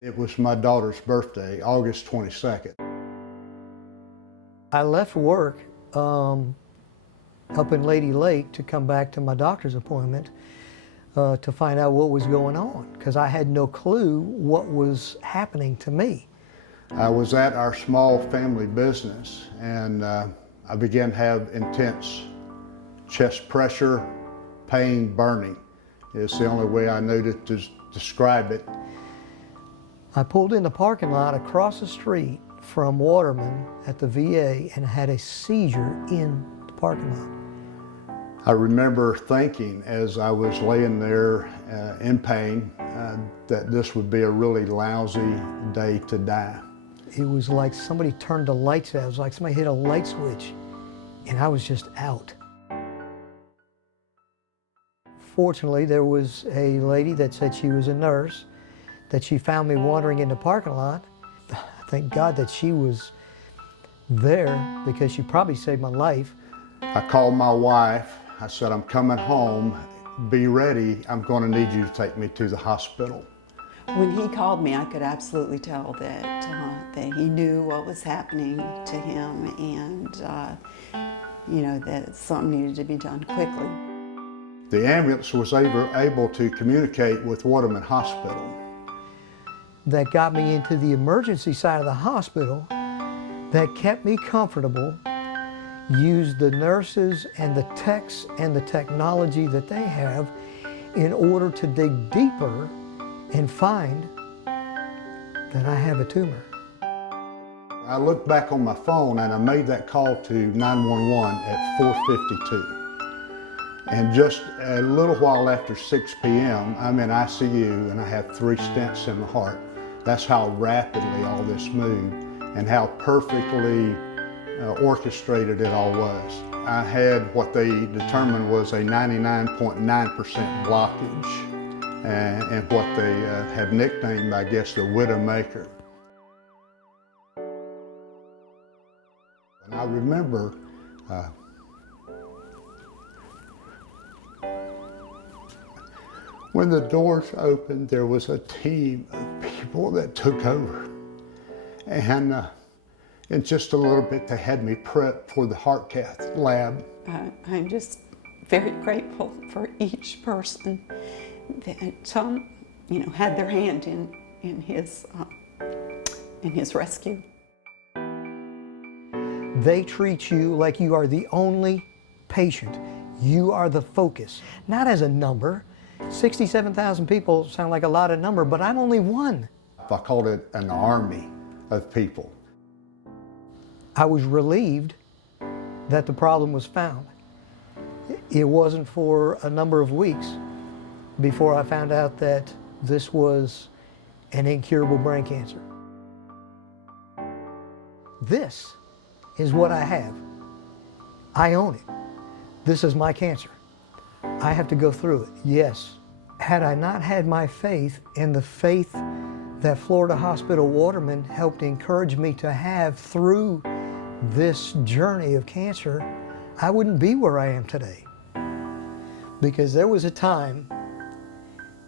It was my daughter's birthday, August 22nd. I left work up in Lady Lake to come back to my doctor's appointment to find out what was going on, because I had no clue what was happening to me. I was at our small family business, and I began to have intense chest pressure, pain, burning. It's the only way I knew to describe it. I pulled in the parking lot across the street from Waterman at the VA and had a seizure in the parking lot. I remember thinking as I was laying there in pain that this would be a really lousy day to die. It was like somebody turned the lights out. It was like somebody hit a light switch, and I was just out. Fortunately, there was a lady that said she was a nurse, that she found me wandering in the parking lot. Thank God that she was there, because she probably saved my life. I called my wife. I said, I'm coming home. Be ready. I'm going to need you to take me to the hospital. When he called me, I could absolutely tell that he knew what was happening to him, and that something needed to be done quickly. The ambulance was able to communicate with Waterman Hospital. That got me into the emergency side of the hospital, that kept me comfortable, used the nurses and the techs and the technology that they have in order to dig deeper and find that I have a tumor. I looked back on my phone and I made that call to 911 at 4:52. And just a little while after 6 p.m., I'm in ICU and I have 3 stents in the heart. That's how rapidly all this moved and how perfectly orchestrated it all was. I had what they determined was a 99.9% blockage and what they have nicknamed, I guess, the Widowmaker. And I remember when the doors opened, there was a team of people that took over. And in just a little bit, they had me prepped for the heart cath lab. I'm just very grateful for each person that had their hand in his rescue. They treat you like you are the only patient. You are the focus, not as a number. 67,000 people sound like a lot of number, but I'm only one. I called it an army of people. I was relieved that the problem was found. It wasn't for a number of weeks before I found out that this was an incurable brain cancer. This is what I have. I own it. This is my cancer. I have to go through it, yes. Had I not had my faith, and the faith that Florida Hospital Waterman helped encourage me to have through this journey of cancer, I wouldn't be where I am today. Because there was a time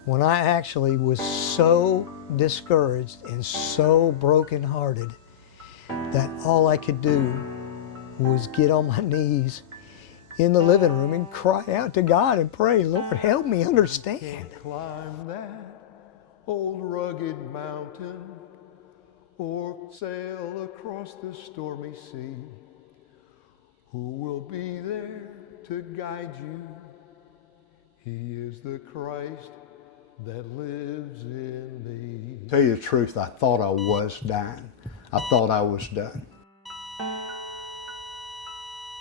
when I actually was so discouraged and so brokenhearted that all I could do was get on my knees in the living room and cry out to God and pray, Lord, help me understand. Can't climb that old rugged mountain or sail across the stormy sea. Who will be there to guide you? He is the Christ that lives in me. To tell you the truth, I thought I was dying. I thought I was done.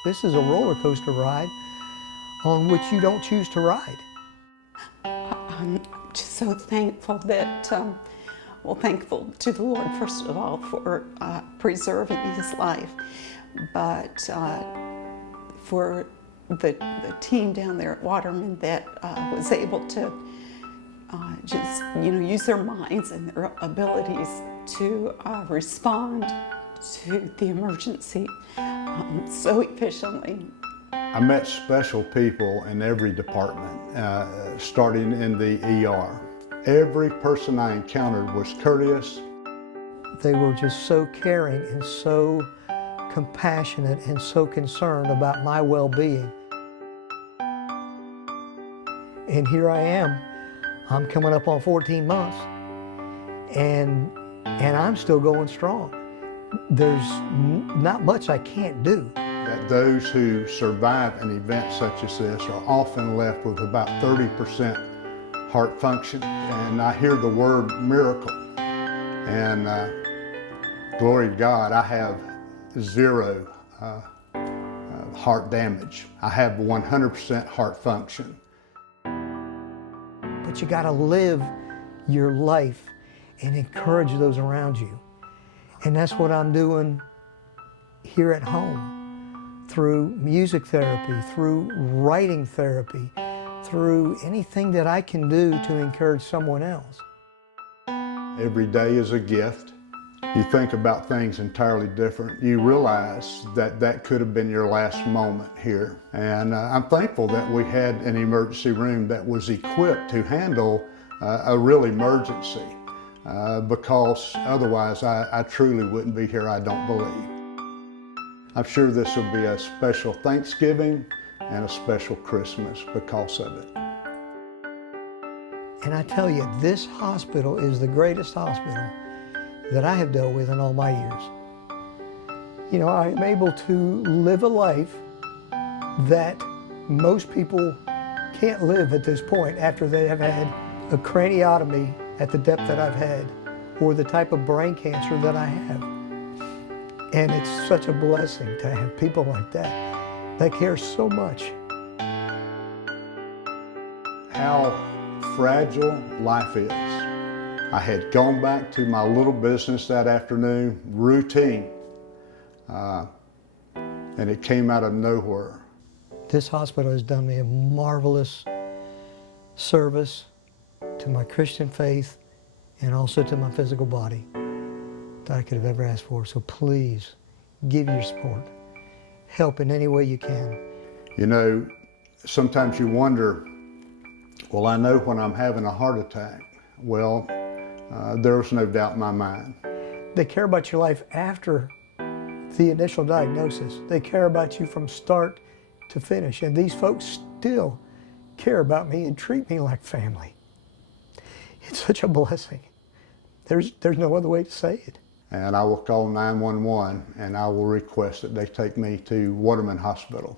This is a roller coaster ride on which you don't choose to ride. I'm just so thankful that, thankful to the Lord, first of all, for preserving his life, but for the team down there at Waterman that was able to use their minds and their abilities to respond to the emergency so efficiently. I met special people in every department, starting in the ER. Every person I encountered was courteous. They were just so caring and so compassionate and so concerned about my well-being. And here I am. I'm coming up on 14 months, and I'm still going strong. There's not much I can't do. That those who survive an event such as this are often left with about 30% heart function. And I hear the word miracle. And glory to God, I have zero heart damage. I have 100% heart function. But you got to live your life and encourage those around you. And that's what I'm doing here at home, through music therapy, through writing therapy, through anything that I can do to encourage someone else. Every day is a gift. You think about things entirely different. You realize that that could have been your last moment here. And I'm thankful that we had an emergency room that was equipped to handle a real emergency, because otherwise I truly wouldn't be here, I don't believe. I'm sure this will be a special Thanksgiving and a special Christmas because of it. And I tell you, this hospital is the greatest hospital that I have dealt with in all my years. You know, I am able to live a life that most people can't live at this point after they have had a craniotomy at the depth that I've had, or the type of brain cancer that I have. And it's such a blessing to have people like that care so much. How fragile life is. I had gone back to my little business that afternoon, routine, and it came out of nowhere. This hospital has done me a marvelous service to my Christian faith and also to my physical body that I could have ever asked for. So please, give your support. Help in any way you can. You know, sometimes you wonder, well, I know when I'm having a heart attack. Well, there's no doubt in my mind. They care about your life after the initial diagnosis. They care about you from start to finish. And these folks still care about me and treat me like family. It's such a blessing. There's no other way to say it. And I will call 911 and I will request that they take me to Waterman Hospital.